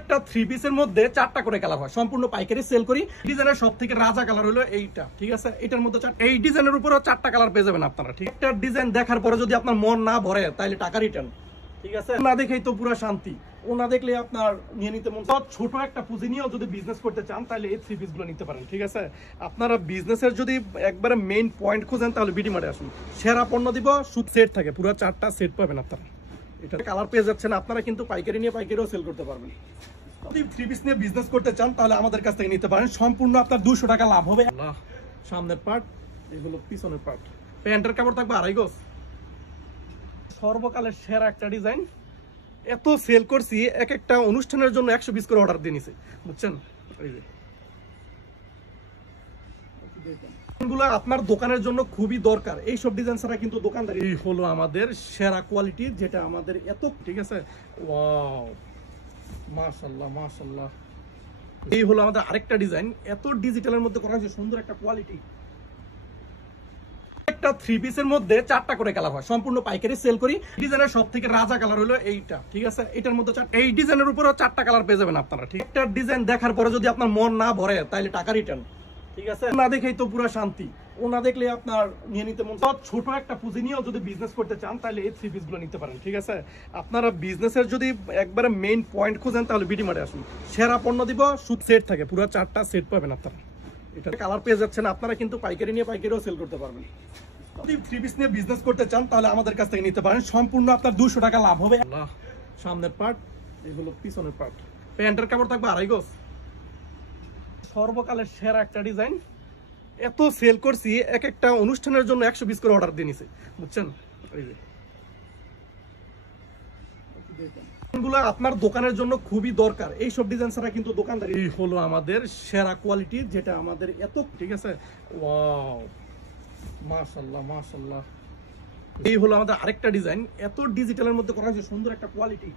একটা থ্রি পিসের মধ্যে 4টা করে কালার হয়, সম্পূর্ণ পাইকারি সেল করি। ডিজাইনের সব থেকে রাজা কালার হলো এইটা, ঠিক আছে। এটার মধ্যে এই ডিজাইনের উপরে 4টা কালার পেয়ে যাবেন আপনারা, ঠিক। একটা ডিজাইন দেখার পরে যদি আপনার মন না ভরে তাহলে টাকা রিটার্ন, ঠিক আছে। না দেখেই তো পুরো শান্তি, ওনা দেখলে আপনার নিয়ে নিতে মন। ছোট একটা পুঁজি নিয়েও যদি বিজনেস করতে চান তাহলে এই থ্রি পিস গুলো নিতে পারেন, ঠিক আছে। আপনারা বিজনেসের যদি একবারে মেইন পয়েন্ট খোঁজেন তাহলে বিডি মার্টে আসুন। সেরা পণ্য দিব, সুদ সেট থাকে, পুরো 4টা সেট পাবেন আপনারা। এটা কালার পেয়ে যাচ্ছেন, আপনারা কিন্তু পাইকারি নিয়ে পাইকারিও সেল করতে পারবেন। যদি থ্রি পিস নিয়ে বিজনেস করতে চান তাহলে আমাদের কাছ থেকে নিতে পারেন, সম্পূর্ণ আপনার 200 টাকা লাভ হবে। সামনের পার্ট, এগুলো পিছনের পার্ট। প্যান্টের কাপড় থাকবে 2.5 গজ। সর্বকালের সেরা একটা ডিজাইন, এত সেল করছি, এক একটা অনুষ্ঠানের জন্য 100 পিস করে অর্ডার দিয়ে নিছে, বুঝছেন। এগুলো আপনার দোকানের জন্য খুবই দরকার, এই সব ডিজাইন ছাড়া কিন্তু দোকানদারি। এই হলো আমাদের সেরা কোয়ালিটি, যেটা আমাদের এত, ঠিক আছে। ওয়াও, মাশাআল্লাহ মাশাআল্লাহ। এই হলো আমাদের আরেকটা ডিজাইন, এত ডিজিটালের মধ্যে করা হয়েছে, সুন্দর একটা কোয়ালিটি। একটা থ্রি পিসের মধ্যে 4টা করে কালার হয়, সম্পূর্ণ পাইকারি সেল করি। ডিজাইনের সব থেকে রাজা কালার হলো এইটা, ঠিক আছে। এটার মধ্যে এই ডিজাইনের উপরে 4টা কালার পেয়ে যাবেন আপনারা, ঠিক। একটা ডিজাইন দেখার পরে যদি আপনার মন না ভরে তাহলে টাকা রিটার্ন, ঠিক আছে। না দেখেই তো পুরো শান্তি, ওনা দেখলে আপনার নিয়ে নিতে মন। ছোট একটা পুঁজি নিয়েও যদি বিজনেস করতে চান তাহলে এই থ্রি পিস গুলো নিতে পারেন, ঠিক আছে। আপনারা বিজনেসের যদি একবারে মেইন পয়েন্ট খোঁজেন তাহলে বিডি মার্টে আসুন। সেরা পণ্য দিব, সুদ সেট থাকে, পুরো 4টা সেট পাবেন আপনারা। এটা কালার পেয়ে যাচ্ছেন, আপনারা কিন্তু পাইকারি নিয়ে পাইকারিও সেল করতে পারবেন। যদি থ্রি পিস নিয়ে বিজনেস করতে চান তাহলে আমাদের কাছ থেকে নিতে পারেন, সম্পূর্ণ আপনার 200 টাকা লাভ হবে। সামনের পার্ট, এগুলো পিছনের পার্ট। প্যান্টের কাপড় থাকবে 2.5 গজ। সর্বকালের সেরা একটা ডিজাইন, এত সেল করছি, এক একটা অনুষ্ঠানের জন্য 100 পিস করে অর্ডার দিয়ে নিছে, বুঝছেন। এগুলো আপনার দোকানের জন্য খুবই দরকার, এই সব ডিজাইন ছাড়া কিন্তু দোকানদারি। এই হলো আমাদের সেরা কোয়ালিটি, যেটা আমাদের এত, ঠিক আছে। ওয়াও, মাশাআল্লাহ মাশাআল্লাহ। এই হলো আমাদের আরেকটা ডিজাইন, এত ডিজিটালের মধ্যে করা হয়েছে, সুন্দর একটা কোয়ালিটি।